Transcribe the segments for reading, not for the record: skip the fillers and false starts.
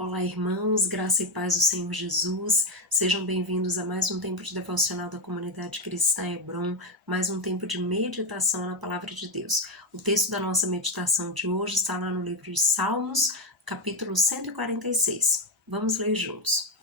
Olá, irmãos, graça e paz do Senhor Jesus. Sejam bem-vindos a mais um tempo de devocional da comunidade cristã Hebron, mais um tempo de meditação na palavra de Deus. O texto da nossa meditação de hoje está lá no livro de Salmos, capítulo 146. Vamos ler juntos.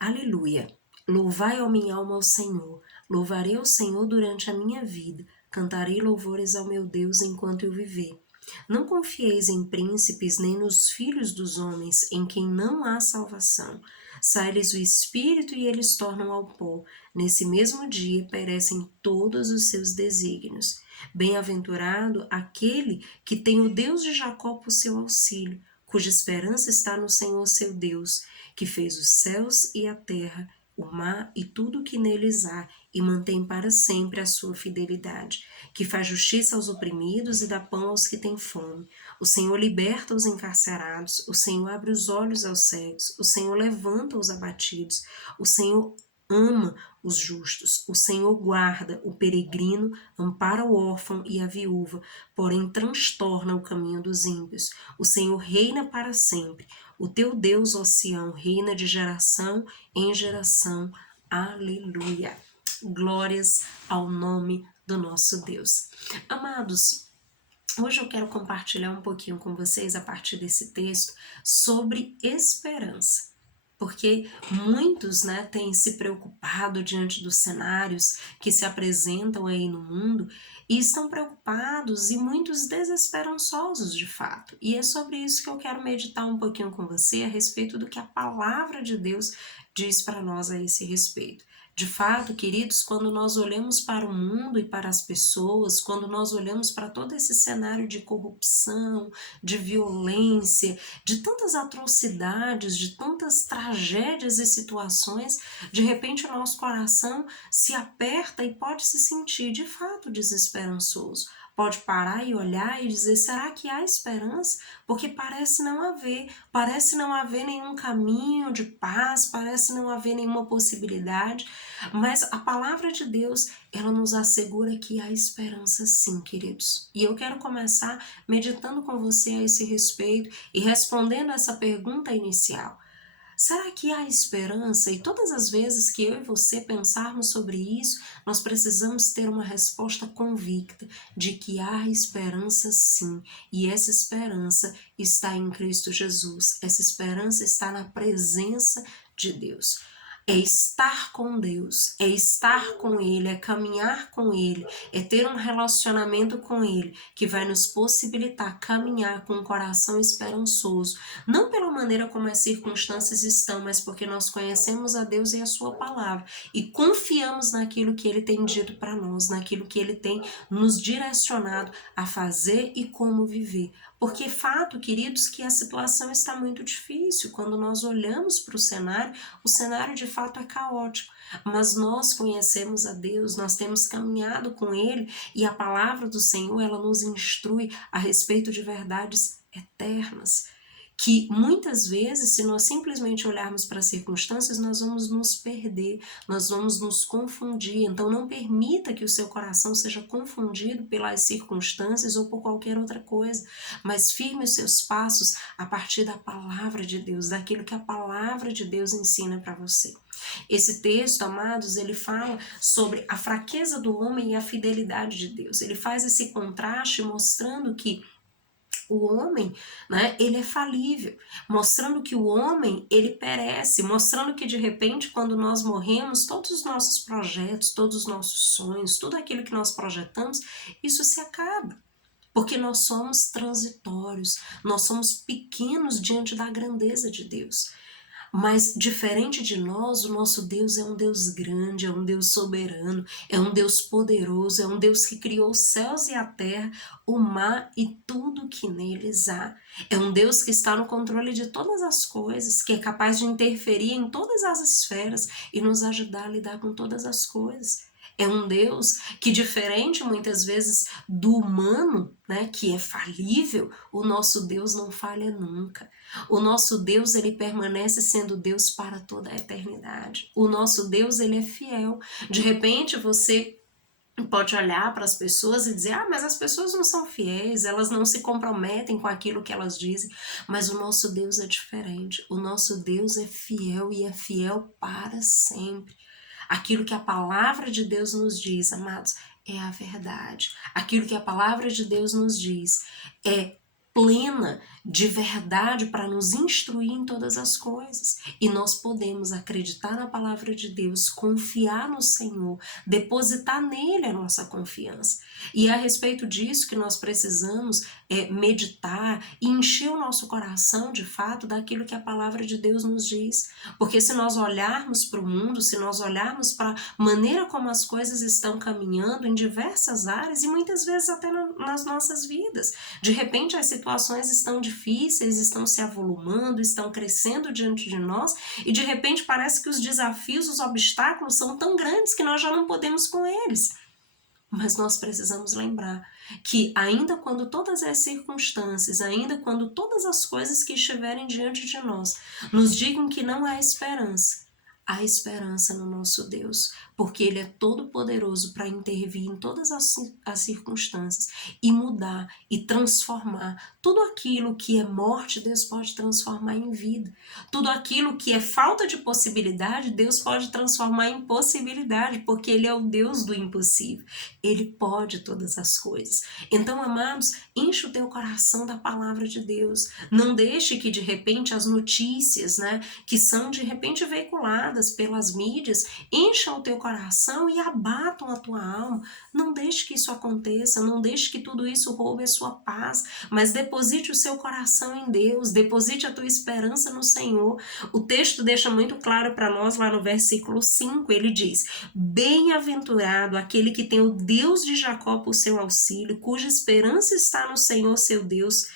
Aleluia! Louvai, ó minha alma, ao Senhor. Louvarei ao Senhor durante a minha vida. Cantarei louvores ao meu Deus enquanto eu viver. Não confieis em príncipes, nem nos filhos dos homens, em quem não há salvação. Sai-lhes o espírito e eles tornam ao pó. Nesse mesmo dia perecem todos os seus desígnios. Bem-aventurado aquele que tem o Deus de Jacó por seu auxílio, cuja esperança está no Senhor seu Deus, que fez os céus e a terra, o mar e tudo o que neles há, e mantém para sempre a sua fidelidade, que faz justiça aos oprimidos e dá pão aos que têm fome. O Senhor liberta os encarcerados, o Senhor abre os olhos aos cegos, o Senhor levanta os abatidos, o Senhor ama os justos, o Senhor guarda o peregrino, ampara o órfão e a viúva, porém transtorna o caminho dos ímpios. O Senhor reina para sempre. O teu Deus, ó Sião, reina de geração em geração. Aleluia! Glórias ao nome do nosso Deus. Amados, hoje eu quero compartilhar um pouquinho com vocês, a partir desse texto, sobre esperança. Porque muitos, têm se preocupado diante dos cenários que se apresentam aí no mundo e estão preocupados e muitos desesperançosos de fato. E é sobre isso que eu quero meditar um pouquinho com você a respeito do que a palavra de Deus diz para nós a esse respeito. De fato, queridos, quando nós olhamos para o mundo e para as pessoas, quando nós olhamos para todo esse cenário de corrupção, de violência, de tantas atrocidades, de tantas tragédias e situações, de repente o nosso coração se aperta e pode se sentir de fato desesperançoso. Pode parar e olhar e dizer, será que há esperança? Porque parece não haver nenhum caminho de paz, parece não haver nenhuma possibilidade, mas a palavra de Deus, ela nos assegura que há esperança sim, queridos. E eu quero começar meditando com você a esse respeito e respondendo essa pergunta inicial. Será que há esperança? E todas as vezes que eu e você pensarmos sobre isso, nós precisamos ter uma resposta convicta de que há esperança sim. E essa esperança está em Cristo Jesus. Essa esperança está na presença de Deus. É estar com Deus, é estar com Ele, é caminhar com Ele, é ter um relacionamento com Ele que vai nos possibilitar caminhar com um coração esperançoso, não pela maneira como as circunstâncias estão, mas porque nós conhecemos a Deus e a Sua palavra e confiamos naquilo que Ele tem dito para nós, naquilo que Ele tem nos direcionado a fazer e como viver. Porque fato, queridos, que a situação está muito difícil. Quando nós olhamos para o cenário de fato é caótico. Mas nós conhecemos a Deus, nós temos caminhado com Ele e a palavra do Senhor, ela nos instrui a respeito de verdades eternas. Que muitas vezes, se nós simplesmente olharmos para as circunstâncias, nós vamos nos perder, nós vamos nos confundir. Então não permita que o seu coração seja confundido pelas circunstâncias ou por qualquer outra coisa, mas firme os seus passos a partir da palavra de Deus, daquilo que a palavra de Deus ensina para você. Esse texto, amados, ele fala sobre a fraqueza do homem e a fidelidade de Deus. Ele faz esse contraste mostrando que o homem, ele é falível, mostrando que o homem, ele perece, mostrando que de repente quando nós morremos, todos os nossos projetos, todos os nossos sonhos, tudo aquilo que nós projetamos, isso se acaba. Porque nós somos transitórios, nós somos pequenos diante da grandeza de Deus. Mas diferente de nós, o nosso Deus é um Deus grande, é um Deus soberano, é um Deus poderoso, é um Deus que criou os céus e a terra, o mar e tudo que neles há. É um Deus que está no controle de todas as coisas, que é capaz de interferir em todas as esferas e nos ajudar a lidar com todas as coisas. É um Deus que, diferente muitas vezes do humano, que é falível, o nosso Deus não falha nunca. O nosso Deus, ele permanece sendo Deus para toda a eternidade. O nosso Deus, ele é fiel. De repente, você pode olhar para as pessoas e dizer, ah, mas as pessoas não são fiéis, elas não se comprometem com aquilo que elas dizem, mas o nosso Deus é diferente, o nosso Deus é fiel e é fiel para sempre. Aquilo que a palavra de Deus nos diz, amados, é a verdade. Aquilo que a palavra de Deus nos diz é plena de verdade para nos instruir em todas as coisas. E nós podemos acreditar na palavra de Deus, confiar no Senhor, depositar nele a nossa confiança. E é a respeito disso que nós precisamos meditar e encher o nosso coração de fato daquilo que a palavra de Deus nos diz. Porque se nós olharmos para o mundo, se nós olharmos para a maneira como as coisas estão caminhando em diversas áreas e muitas vezes até nas nossas vidas, de repente as situações estão difíceis, estão se avolumando, estão crescendo diante de nós e de repente parece que os desafios, os obstáculos são tão grandes que nós já não podemos com eles. Mas nós precisamos lembrar que ainda quando todas as circunstâncias, ainda quando todas as coisas que estiverem diante de nós nos digam que não há esperança no nosso Deus, porque Ele é todo poderoso para intervir em todas as circunstâncias e mudar e transformar tudo aquilo que é morte. Deus pode transformar em vida, tudo aquilo que é falta de possibilidade, Deus pode transformar em possibilidade, porque Ele é o Deus do impossível, Ele pode todas as coisas. Então, amados, enche o teu coração da palavra de Deus, não deixe que de repente as notícias, que são de repente veiculadas pelas mídias, encham o teu coração e abatam a tua alma. Não deixe que isso aconteça, não deixe que tudo isso roube a sua paz, mas deposite o seu coração em Deus, deposite a tua esperança no Senhor. O texto deixa muito claro para nós lá no versículo 5, ele diz: bem-aventurado aquele que tem o Deus de Jacó por seu auxílio, cuja esperança está no Senhor seu Deus.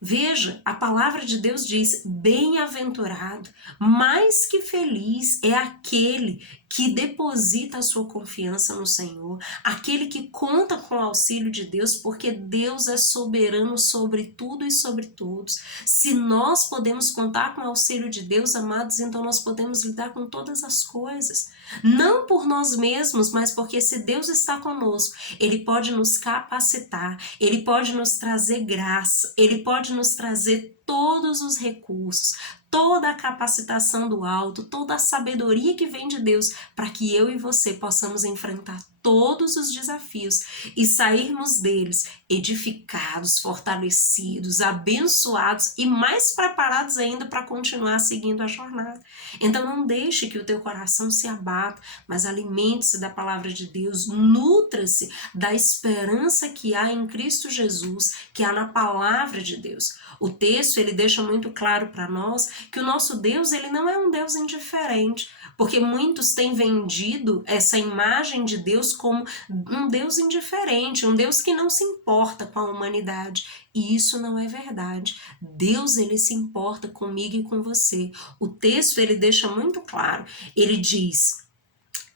Veja, a palavra de Deus diz: bem-aventurado, mais que feliz é aquele que deposita a sua confiança no Senhor, aquele que conta com o auxílio de Deus, porque Deus é soberano sobre tudo e sobre todos. Se nós podemos contar com o auxílio de Deus, amados, então nós podemos lidar com todas as coisas, não por nós mesmos, mas porque se Deus está conosco, Ele pode nos capacitar, Ele pode nos trazer graça, Ele pode nos trazer todos os recursos, toda a capacitação do alto, toda a sabedoria que vem de Deus, para que eu e você possamos enfrentar todos os desafios e sairmos deles edificados, fortalecidos, abençoados e mais preparados ainda para continuar seguindo a jornada. Então não deixe que o teu coração se abata, mas alimente-se da palavra de Deus, nutra-se da esperança que há em Cristo Jesus, que há na palavra de Deus. O texto ele deixa muito claro para nós que o nosso Deus ele não é um Deus indiferente, porque muitos têm vendido essa imagem de Deus como um Deus indiferente, um Deus que não se importa com a humanidade. E isso não é verdade. Deus ele se importa comigo e com você. O texto ele deixa muito claro. Ele diz: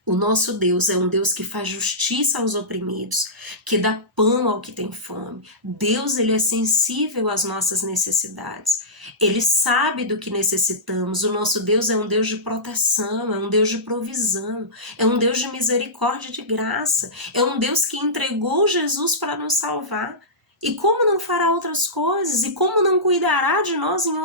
o nosso Deus é um Deus que faz justiça aos oprimidos, que dá pão ao que tem fome. Deus ele é sensível às nossas necessidades. Ele sabe do que necessitamos. O nosso Deus é um Deus de proteção, é um Deus de provisão, é um Deus de misericórdia e de graça, é um Deus que entregou Jesus para nos salvar. E como não fará outras coisas? E como não cuidará de nós em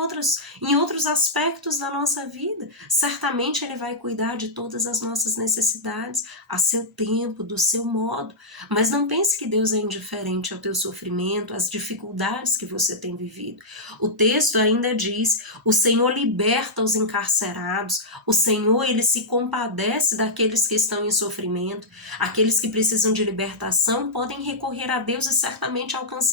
outros aspectos da nossa vida? Certamente Ele vai cuidar de todas as nossas necessidades, a seu tempo, do seu modo. Mas não pense que Deus é indiferente ao teu sofrimento, às dificuldades que você tem vivido. O texto ainda diz: o Senhor liberta os encarcerados, o Senhor ele se compadece daqueles que estão em sofrimento. Aqueles que precisam de libertação podem recorrer a Deus e certamente alcançarão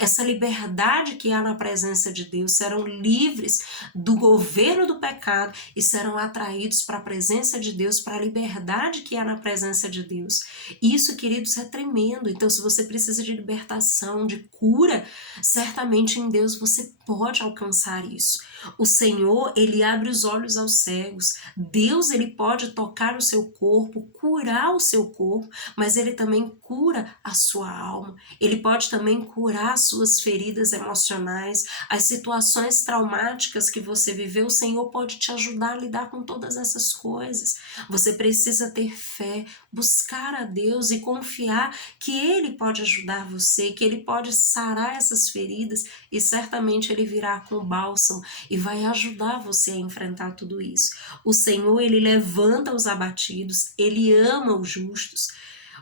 essa liberdade que há na presença de Deus, serão livres do governo do pecado e serão atraídos para a presença de Deus, para a liberdade que há na presença de Deus. Isso, queridos, é tremendo. Então, se você precisa de libertação, de cura, certamente em Deus você pode alcançar isso. O Senhor, ele abre os olhos aos cegos. Deus, ele pode tocar o seu corpo, curar o seu corpo, mas ele também cura a sua alma. Ele pode também curar as suas feridas emocionais, as situações traumáticas que você viveu. O Senhor pode te ajudar a lidar com todas essas coisas. Você precisa ter fé, buscar a Deus e confiar que Ele pode ajudar você, que Ele pode sarar essas feridas e certamente Ele virá com o bálsamo e vai ajudar você a enfrentar tudo isso. O Senhor, Ele levanta os abatidos, Ele ama os justos.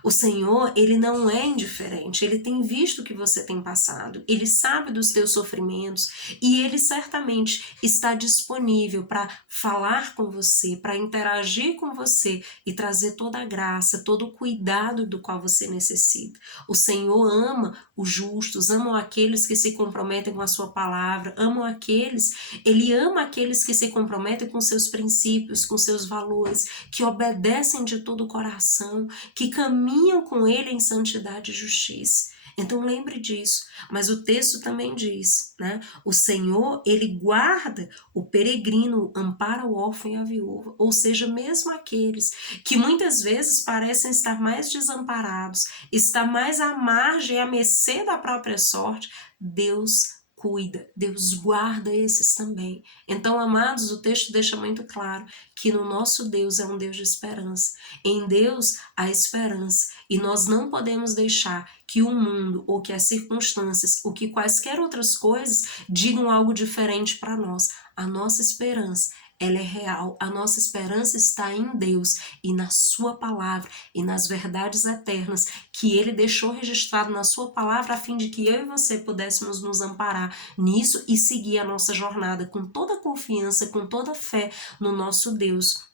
O Senhor, Ele não é indiferente, Ele tem visto o que você tem passado, Ele sabe dos teus sofrimentos e Ele certamente está disponível para falar com você, para interagir com você e trazer toda a graça, todo o cuidado do qual você necessita. O Senhor ama os justos, ama aqueles que se comprometem com a sua palavra, Ele ama aqueles que se comprometem com seus princípios, com seus valores, que obedecem de todo o coração, que caminham com Ele em santidade e justiça. Então lembre disso, mas o texto também diz, né? O Senhor, Ele guarda o peregrino, ampara o órfão e a viúva, ou seja, mesmo aqueles que muitas vezes parecem estar mais desamparados, estar mais à margem, à mercê da própria sorte, Deus cuida, Deus guarda esses também. Então, amados, o texto deixa muito claro que no nosso Deus é um Deus de esperança. Em Deus há esperança e nós não podemos deixar que o mundo ou que as circunstâncias ou que quaisquer outras coisas digam algo diferente para nós. A nossa esperança, ela é real, a nossa esperança está em Deus e na sua palavra e nas verdades eternas que Ele deixou registrado na sua palavra a fim de que eu e você pudéssemos nos amparar nisso e seguir a nossa jornada com toda a confiança, com toda a fé no nosso Deus.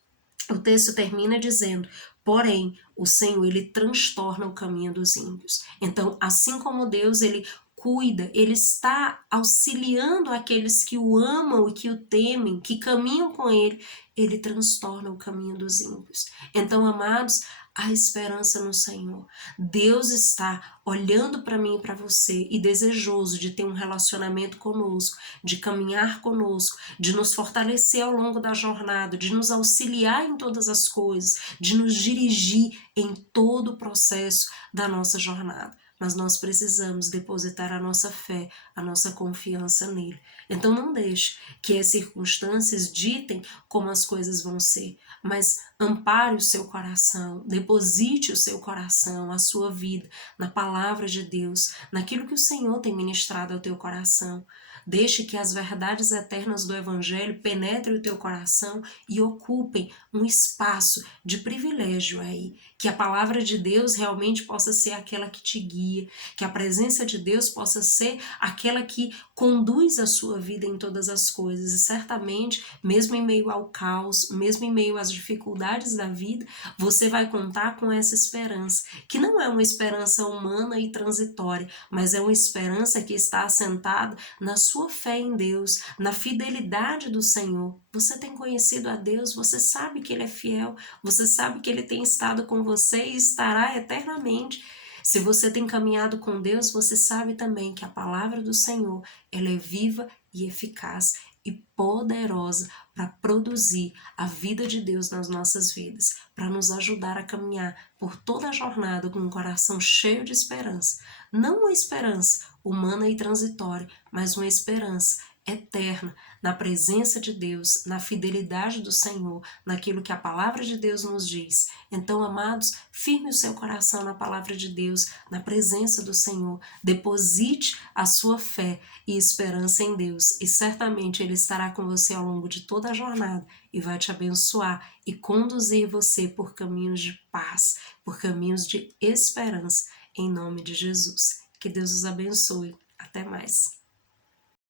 O texto termina dizendo: porém, o Senhor, Ele transtorna o caminho dos ímpios. Então, assim como Deus, Ele cuida, Ele está auxiliando aqueles que o amam e que o temem, que caminham com Ele, Ele transtorna o caminho dos ímpios. Então, amados, há esperança no Senhor. Deus está olhando para mim e para você e desejoso de ter um relacionamento conosco, de caminhar conosco, de nos fortalecer ao longo da jornada, de nos auxiliar em todas as coisas, de nos dirigir em todo o processo da nossa jornada. Mas nós precisamos depositar a nossa fé, a nossa confiança nele. Então não deixe que as circunstâncias ditem como as coisas vão ser, mas ampare o seu coração, deposite o seu coração, a sua vida na palavra de Deus, naquilo que o Senhor tem ministrado ao teu coração. Deixe que as verdades eternas do Evangelho penetrem o teu coração e ocupem um espaço de privilégio aí. Que a palavra de Deus realmente possa ser aquela que te guia, que a presença de Deus possa ser aquela que conduz a sua vida em todas as coisas. E certamente, mesmo em meio ao caos, mesmo em meio às dificuldades da vida, você vai contar com essa esperança, que não é uma esperança humana e transitória, mas é uma esperança que está assentada na sua fé em Deus, na fidelidade do Senhor. Você tem conhecido a Deus, você sabe que Ele é fiel, você sabe que Ele tem estado com você e estará eternamente. Se você tem caminhado com Deus, você sabe também que a palavra do Senhor, ela é viva e eficaz e poderosa para produzir a vida de Deus nas nossas vidas, para nos ajudar a caminhar por toda a jornada com um coração cheio de esperança. Não uma esperança humana e transitória, mas uma esperança eterna, na presença de Deus, na fidelidade do Senhor, naquilo que a palavra de Deus nos diz. Então, amados, firme o seu coração na palavra de Deus, na presença do Senhor, deposite a sua fé e esperança em Deus, e certamente Ele estará com você ao longo de toda a jornada e vai te abençoar e conduzir você por caminhos de paz, por caminhos de esperança, em nome de Jesus. Que Deus os abençoe. Até mais.